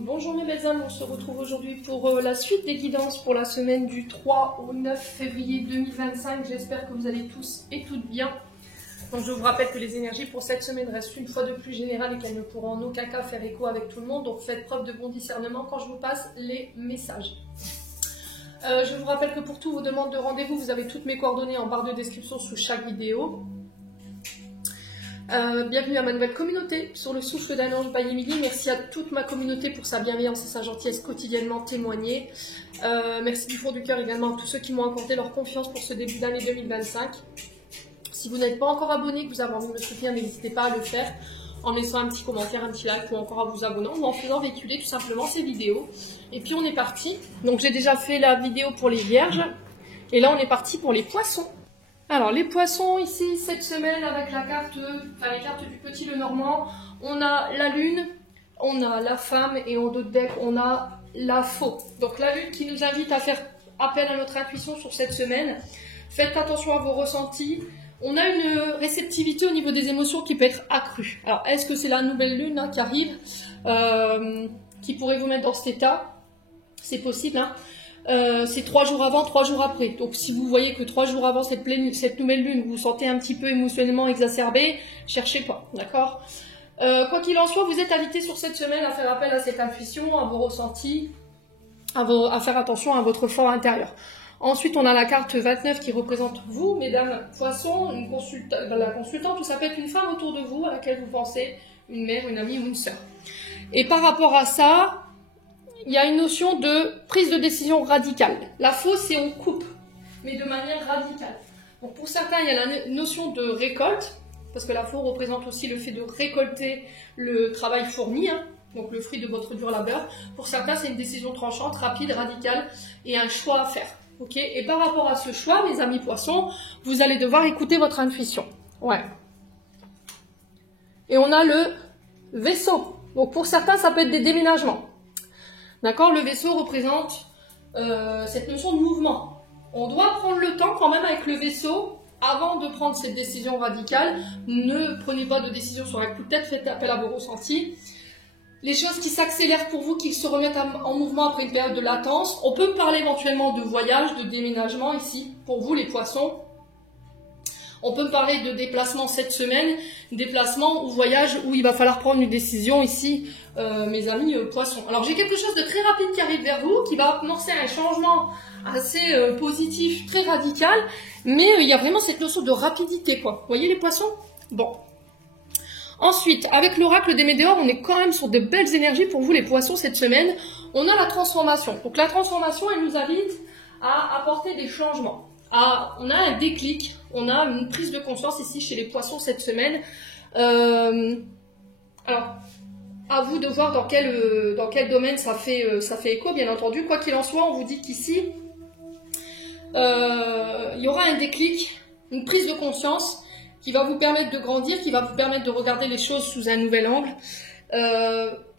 Bonjour mes belles âmes, on se retrouve aujourd'hui pour la suite des guidances pour la semaine du 3 au 9 février 2025. J'espère que vous allez tous et toutes bien. Donc je vous rappelle que les énergies pour cette semaine restent une fois de plus générales et qu'elles ne pourront en aucun cas faire écho avec tout le monde. Donc faites preuve de bon discernement quand je vous passe les messages. Je vous rappelle que pour toutes vos demandes de rendez-vous, vous avez toutes mes coordonnées en barre de description sous chaque vidéo. Bienvenue à ma nouvelle communauté sur le souffle d'un ange by Emily. Merci à toute ma communauté pour sa bienveillance et sa gentillesse quotidiennement témoignée. Merci du fond du cœur également à tous ceux qui m'ont accordé leur confiance pour ce début d'année 2025. Si vous n'êtes pas encore abonné, que vous avez envie de me soutenir, n'hésitez pas à le faire en laissant un petit commentaire, un petit like ou encore à vous abonner ou en faisant véhiculer tout simplement ces vidéos. Et puis on est parti. Donc j'ai déjà fait la vidéo pour les vierges et là on est parti pour les poissons. Alors les poissons ici cette semaine avec la carte, les cartes du petit Lenormand, on a la lune, on a la femme et en dos de deck on a la faux. Donc la lune qui nous invite à faire appel à notre intuition sur cette semaine. Faites attention à vos ressentis. On a une réceptivité au niveau des émotions qui peut être accrue. Alors est-ce que c'est la nouvelle lune qui arrive, qui pourrait vous mettre dans cet état? C'est possible, hein. C'est 3 jours avant, 3 jours après. Donc si vous voyez que 3 jours avant cette nouvelle lune, vous vous sentez un petit peu émotionnellement exacerbé, cherchez pas, d'accord? Quoi qu'il en soit, vous êtes invité sur cette semaine à faire appel à cette intuition, à vos ressentis, à faire attention à votre fort intérieur. Ensuite, on a la carte 29 qui représente vous, mesdames poissons, la consultante, ça peut être une femme autour de vous à laquelle vous pensez, une mère, une amie ou une sœur. Et par rapport à ça, il y a une notion de prise de décision radicale. La fausse, c'est on coupe, mais de manière radicale. Donc pour certains, il y a la notion de récolte, parce que la faux représente aussi le fait de récolter le travail fourni, hein, donc le fruit de votre dur labeur. Pour certains, c'est une décision tranchante, rapide, radicale, et un choix à faire. Okay, et par rapport à ce choix, mes amis poissons, vous allez devoir écouter votre intuition. Ouais. Et on a le vaisseau. Donc pour certains, ça peut être des déménagements. D'accord, le vaisseau représente cette notion de mouvement. On doit prendre le temps quand même avec le vaisseau, avant de prendre cette décision radicale. Ne prenez pas de décision sur un coup de tête, faites appel à vos ressentis. Les choses qui s'accélèrent pour vous, qui se remettent en mouvement après une période de latence. On peut parler éventuellement de voyage, de déménagement ici, pour vous les poissons. On peut parler de déplacement cette semaine, déplacement ou voyage où il va falloir prendre une décision ici, mes amis poissons. Alors j'ai quelque chose de très rapide qui arrive vers vous, qui va amorcer un changement assez positif, très radical, mais il y a vraiment cette notion de rapidité, quoi. Vous voyez les poissons? Bon. Ensuite, avec l'oracle des Médéors, on est quand même sur de belles énergies pour vous les poissons cette semaine. On a la transformation. Donc la transformation, elle nous invite à apporter des changements. On a un déclic, on a une prise de conscience ici chez les poissons cette semaine. Alors, à vous de voir dans quel domaine ça fait écho, bien entendu. Quoi qu'il en soit, on vous dit qu'ici, il y aura un déclic, une prise de conscience qui va vous permettre de grandir, qui va vous permettre de regarder les choses sous un nouvel angle.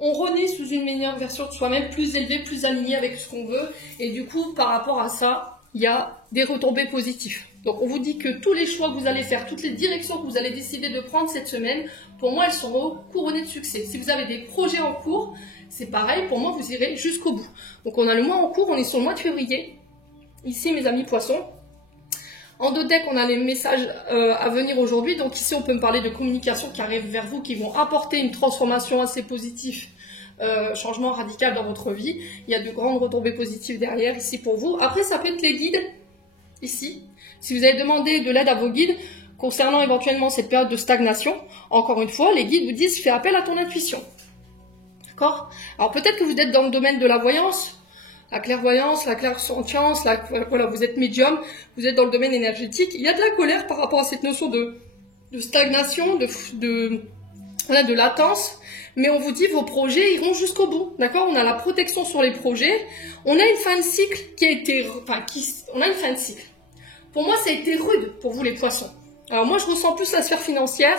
On renaît sous une meilleure version de soi-même, plus élevée, plus alignée avec ce qu'on veut. Et du coup, par rapport à ça, il y a des retombées positives. Donc on vous dit que tous les choix que vous allez faire, toutes les directions que vous allez décider de prendre cette semaine, pour moi elles seront couronnées de succès. Si vous avez des projets en cours, c'est pareil, pour moi vous irez jusqu'au bout. Donc on a le mois en cours, on est sur le mois de février, ici mes amis poissons. En dos de deck, on a les messages à venir aujourd'hui. Donc ici, on peut me parler de communication qui arrivent vers vous, qui vont apporter une transformation assez positive, changement radical dans votre vie. Il y a de grandes retombées positives derrière ici pour vous. Après, ça peut être les guides, ici. Si vous avez demandé de l'aide à vos guides concernant éventuellement cette période de stagnation, encore une fois, les guides vous disent « fais appel à ton intuition ». D'accord? Alors peut-être que vous êtes dans le domaine de la voyance, la clairvoyance, la clairsentience, voilà, vous êtes médium, vous êtes dans le domaine énergétique. Il y a de la colère par rapport à cette notion de stagnation, de latence, mais on vous dit vos projets iront jusqu'au bout, d'accord? On a la protection sur les projets, on a une fin de cycle on a une fin de cycle. Pour moi, ça a été rude pour vous les poissons. Alors moi, je ressens plus la sphère financière,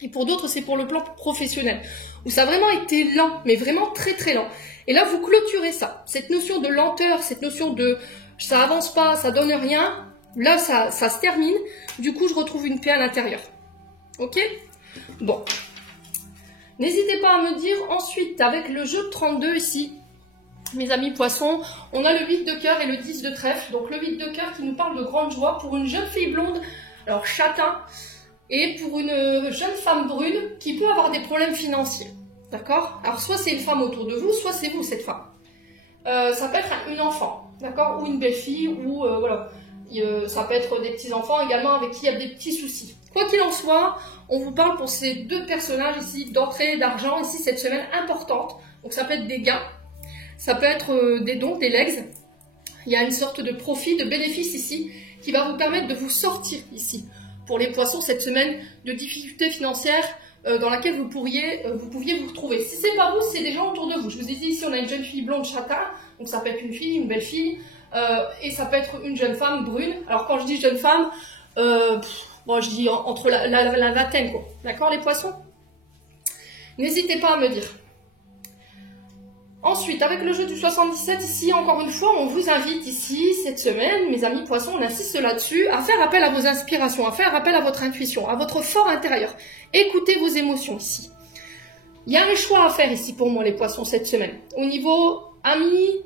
et pour d'autres, c'est pour le plan professionnel, où ça a vraiment été lent, mais vraiment très très lent. Et là, vous clôturez ça. Cette notion de lenteur, cette notion de ça avance pas, ça donne rien, là, ça se termine. Du coup, je retrouve une paix à l'intérieur. Ok? Bon. N'hésitez pas à me dire ensuite, avec le jeu de 32 ici, mes amis poissons, on a le 8 de cœur et le 10 de trèfle. Donc le 8 de cœur qui nous parle de grande joie pour une jeune fille blonde, alors châtain, et pour une jeune femme brune qui peut avoir des problèmes financiers. D'accord? Alors soit c'est une femme autour de vous, soit c'est vous cette femme. Ça peut être une enfant, d'accord? Ou une belle-fille, ou voilà. Ça peut être des petits-enfants également avec qui il y a des petits soucis. Quoi qu'il en soit, on vous parle pour ces deux personnages ici d'entrée d'argent, ici cette semaine importante. Donc ça peut être des gains, ça peut être des dons, des legs. Il y a une sorte de profit, de bénéfice ici qui va vous permettre de vous sortir ici. Pour les poissons, cette semaine de difficultés financières dans laquelle vous pouviez vous retrouver. Si c'est pas vous, c'est des gens autour de vous. Je vous ai dit ici, on a une jeune fille blonde châtain, donc ça peut être une fille, une belle fille, et ça peut être une jeune femme brune. Alors quand je dis jeune femme, bon, je dis entre la vingtaine, quoi. D'accord les poissons? N'hésitez pas à me dire. Ensuite, avec le jeu du 77, ici, encore une fois, on vous invite ici, cette semaine, mes amis poissons, on insiste là-dessus, à faire appel à vos inspirations, à faire appel à votre intuition, à votre fort intérieur. Écoutez vos émotions ici. Il y a un choix à faire ici pour moi, les poissons, cette semaine. Au niveau amis,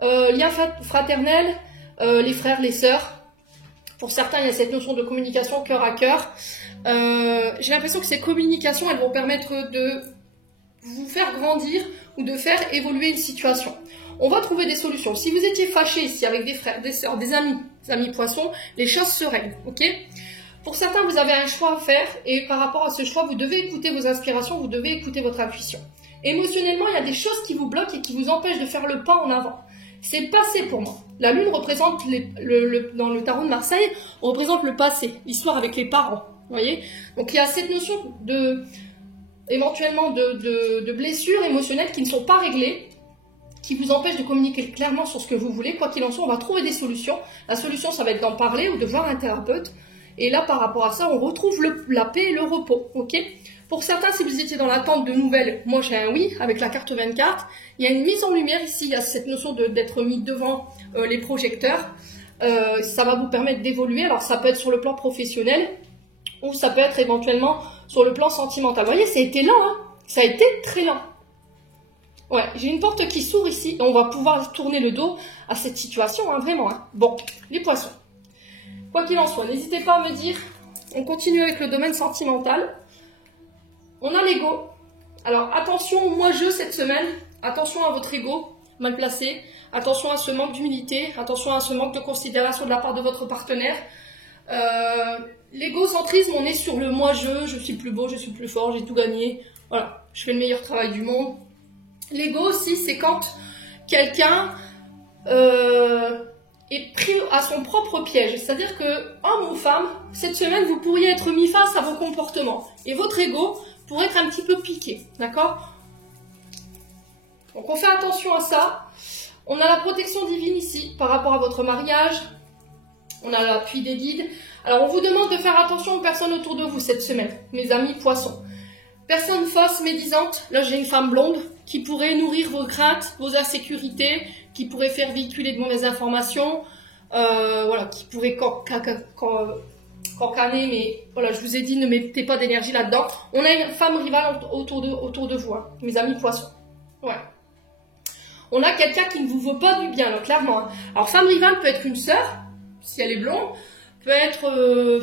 lien fraternel, les frères, les sœurs. Pour certains, il y a cette notion de communication cœur à cœur. J'ai l'impression que ces communications, elles vont permettre de vous faire grandir ou de faire évoluer une situation. On va trouver des solutions. Si vous étiez fâché ici avec des frères, des sœurs, des amis poissons, les choses se règlent, ok? Pour certains, vous avez un choix à faire et par rapport à ce choix, vous devez écouter vos inspirations, vous devez écouter votre intuition. Émotionnellement, il y a des choses qui vous bloquent et qui vous empêchent de faire le pas en avant. C'est passé pour moi. La lune représente, dans le tarot de Marseille, on représente le passé, l'histoire avec les parents, vous voyez? Donc il y a cette notion éventuellement de blessures émotionnelles qui ne sont pas réglées, qui vous empêchent de communiquer clairement sur ce que vous voulez. Quoi qu'il en soit, on va trouver des solutions. La solution, ça va être d'en parler ou de voir un thérapeute. Et là, par rapport à ça, on retrouve la paix et le repos. Ok? Pour certains, si vous étiez dans l'attente de nouvelles, moi j'ai un oui avec la carte 24. Il y a une mise en lumière ici, il y a cette notion d'être mis devant les projecteurs. Ça va vous permettre d'évoluer. Alors ça peut être sur le plan professionnel ou ça peut être éventuellement sur le plan sentimental. Vous voyez, ça a été lent, hein? Ça a été très lent. Ouais, j'ai une porte qui s'ouvre ici et on va pouvoir tourner le dos à cette situation, hein, vraiment. Hein. Bon, les poissons. Quoi qu'il en soit, n'hésitez pas à me dire. On continue avec le domaine sentimental. On a l'ego. Alors attention, moi-je cette semaine, attention à votre ego mal placé, attention à ce manque d'humilité, attention à ce manque de considération de la part de votre partenaire. L'égocentrisme, on est sur le moi-je suis plus beau, je suis plus fort, j'ai tout gagné, voilà, je fais le meilleur travail du monde. L'ego aussi, c'est quand quelqu'un est pris à son propre piège, c'est-à-dire que, homme ou femme, cette semaine, vous pourriez être mis face à vos comportements, et votre ego pourrait être un petit peu piqué, d'accord? Donc on fait attention à ça. On a la protection divine ici, par rapport à votre mariage, on a l'appui des guides. Alors, on vous demande de faire attention aux personnes autour de vous cette semaine, mes amis poissons. Personne fausse, médisante. Là, j'ai une femme blonde qui pourrait nourrir vos craintes, vos insécurités, qui pourrait faire véhiculer de mauvaises informations, voilà, qui pourrait cancaner, mais voilà, je vous ai dit, ne mettez pas d'énergie là-dedans. On a une femme rivale autour de vous, hein, mes amis poissons. Ouais. On a quelqu'un qui ne vous veut pas du bien, donc, clairement. Hein. Alors, femme rivale peut être une sœur, si elle est blonde, peut être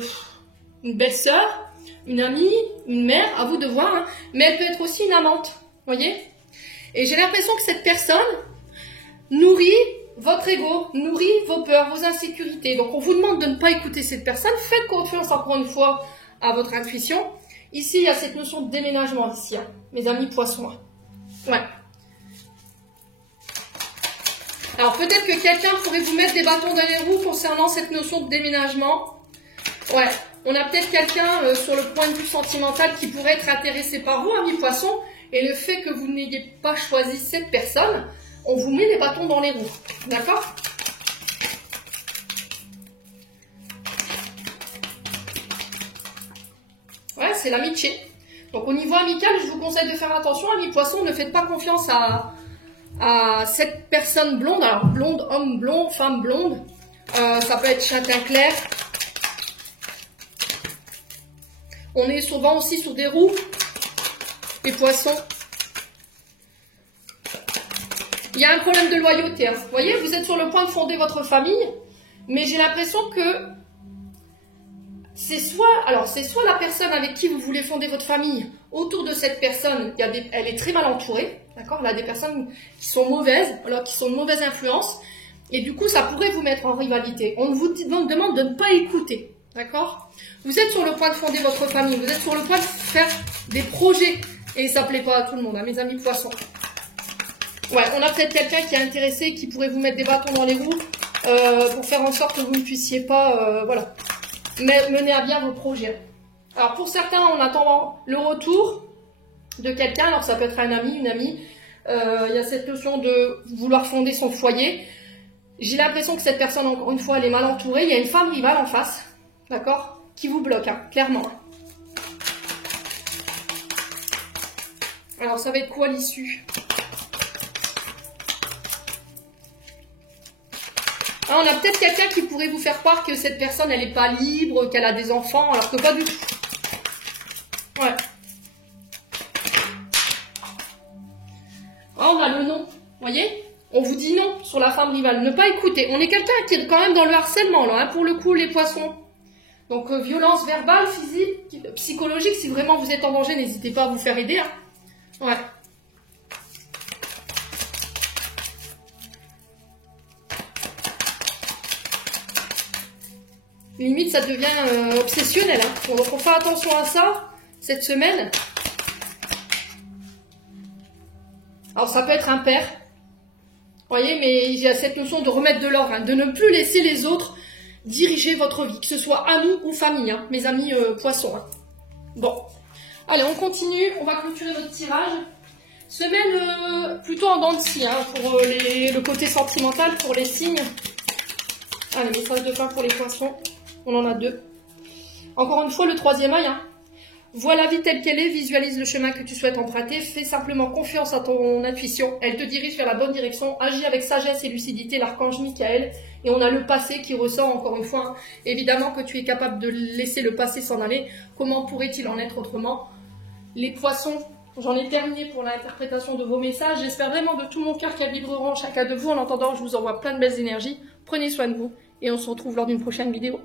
une belle-sœur, une amie, une mère, à vous de voir, hein. Mais elle peut être aussi une amante, voyez? Et j'ai l'impression que cette personne nourrit votre ego, nourrit vos peurs, vos insécurités. Donc on vous demande de ne pas écouter cette personne, faites confiance encore une fois à votre intuition. Ici, il y a cette notion de déménagement, ici, hein, mes amis poissons. Hein. Ouais. Alors peut-être que quelqu'un pourrait vous mettre des bâtons dans les roues concernant cette notion de déménagement. Ouais, on a peut-être quelqu'un sur le point de vue sentimental qui pourrait être intéressé par vous, amis poissons, et le fait que vous n'ayez pas choisi cette personne, on vous met des bâtons dans les roues. D'accord? Ouais, c'est l'amitié. Donc au niveau amical, je vous conseille de faire attention, amis poissons, ne faites pas confiance à cette personne blonde. Alors blonde, homme blond, femme blonde, ça peut être châtain clair. On est souvent aussi sur des roues. Les poissons. Il y a un problème de loyauté. Hein. Vous voyez, vous êtes sur le point de fonder votre famille, mais j'ai l'impression que c'est soit la personne avec qui vous voulez fonder votre famille, autour de cette personne, elle est très mal entourée, d'accord? Elle a des personnes qui sont mauvaises, alors qui sont de mauvaise influence, et du coup, ça pourrait vous mettre en rivalité. On vous demande de ne pas écouter, d'accord? Vous êtes sur le point de fonder votre famille, vous êtes sur le point de faire des projets, et ça plaît pas à tout le monde, hein, mes amis poissons. Ouais, on a peut-être quelqu'un qui est intéressé, qui pourrait vous mettre des bâtons dans les roues, pour faire en sorte que vous ne puissiez pas, voilà, mener à bien vos projets. Alors pour certains, on attend le retour de quelqu'un, alors ça peut être un ami, une amie, il y a cette notion de vouloir fonder son foyer. J'ai l'impression que cette personne, encore une fois, elle est mal entourée, il y a une femme rivale en face, d'accord, qui vous bloque, hein, clairement. Alors ça va être quoi l'issue? Ah, on a peut-être quelqu'un qui pourrait vous faire croire que cette personne, elle n'est pas libre, qu'elle a des enfants, alors que pas du tout. Ouais. Ah, on a le non, vous voyez? On vous dit non sur la femme rivale, ne pas écouter. On est quelqu'un qui est quand même dans le harcèlement, là, hein, pour le coup, les poissons. Donc, violence verbale, physique, psychologique, si vraiment vous êtes en danger, n'hésitez pas à vous faire aider. Hein. Ouais. Limite, ça devient obsessionnel. Hein. Donc, on fait attention à ça cette semaine. Alors, ça peut être un père. Vous voyez, mais il y a cette notion de remettre de l'ordre, hein, de ne plus laisser les autres diriger votre vie, que ce soit amis ou famille, hein, mes amis poissons. Hein. Bon. Allez, on continue. On va clôturer notre tirage. Semaine plutôt en dents de scie, hein, pour le côté sentimental, pour les signes. Allez, message de fin pour les poissons. On en a 2. Encore une fois, le 3e œil. Hein. Vois la vie telle qu'elle est, visualise le chemin que tu souhaites emprunter, fais simplement confiance à ton intuition, elle te dirige vers la bonne direction, agis avec sagesse et lucidité, l'archange Michael, et on a le passé qui ressort encore une fois. Hein. Évidemment que tu es capable de laisser le passé s'en aller, comment pourrait-il en être autrement? Les poissons, j'en ai terminé pour l'interprétation de vos messages, j'espère vraiment de tout mon cœur qu'elles vibreront chacun de vous. En attendant, je vous envoie plein de belles énergies, prenez soin de vous, et on se retrouve lors d'une prochaine vidéo.